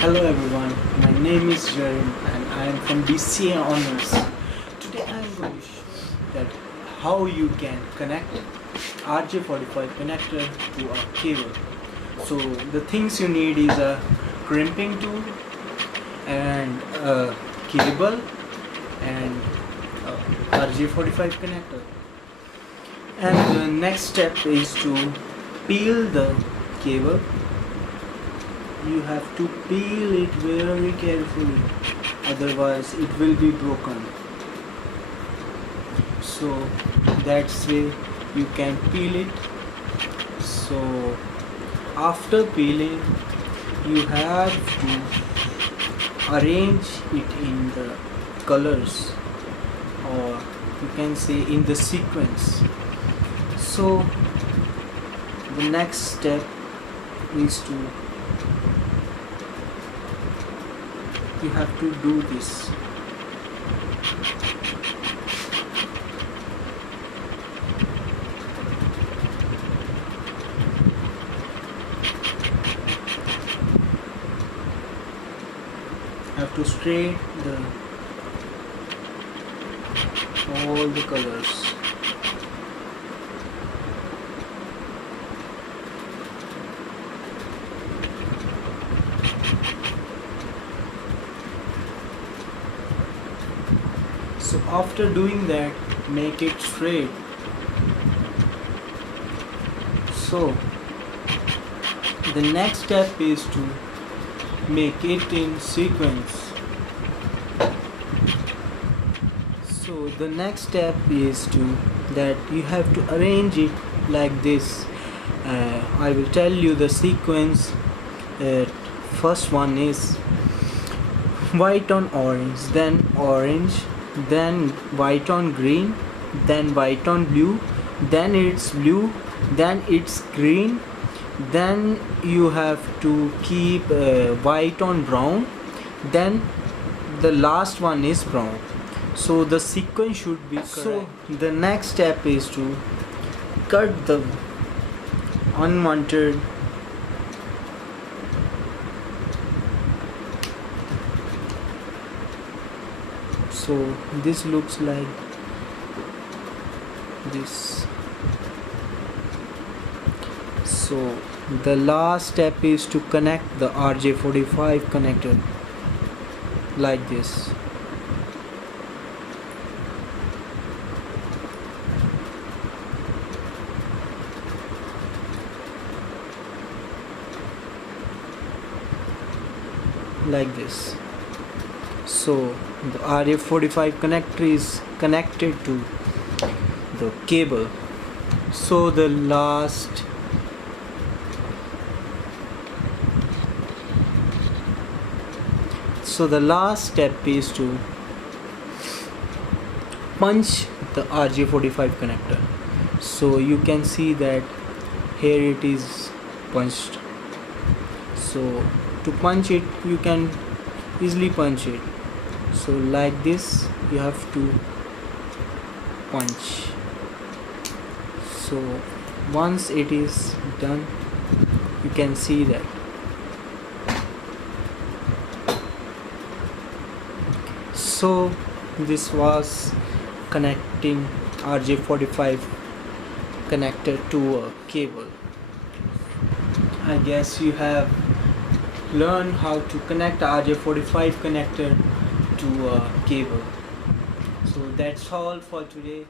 Hello everyone, my name is Jarin and I am from BCA Honors. Today I am going to show that how you can connect RJ45 connector to a cable. So the things you need is a crimping tool and a cable and a RJ45 connector. And the next step is to peel the cable. You have to peel it very carefully, otherwise it will be broken. So that's way you can peel it. So after peeling, you have to arrange it in the colors, or you can say in the sequence. So the next step is you have to do this. Have to straight all the colors. So after doing that, make it straight. So the next step is to make it in sequence. So the next step is that you have to arrange it like this. I will tell you the sequence. First one is white on orange, then white on green, then white on blue, then it's blue, then it's green, then you have to keep white on brown, then the last one is brown. So the sequence should be correct. So the next step is to cut the unwanted so this looks like this. So the last step is to connect the RJ45 connector like this. Like this. So the RJ45 connector is connected to the cable. So the last step is to punch the RJ45 connector. So you can see that here it is punched. So to punch it, you can easily punch it. So like this you have to punch. So once it is done, you can see that. So this was connecting RJ45 connector to a cable. I guess you have learned how to connect RJ45 connector to a cable. So that's all for today.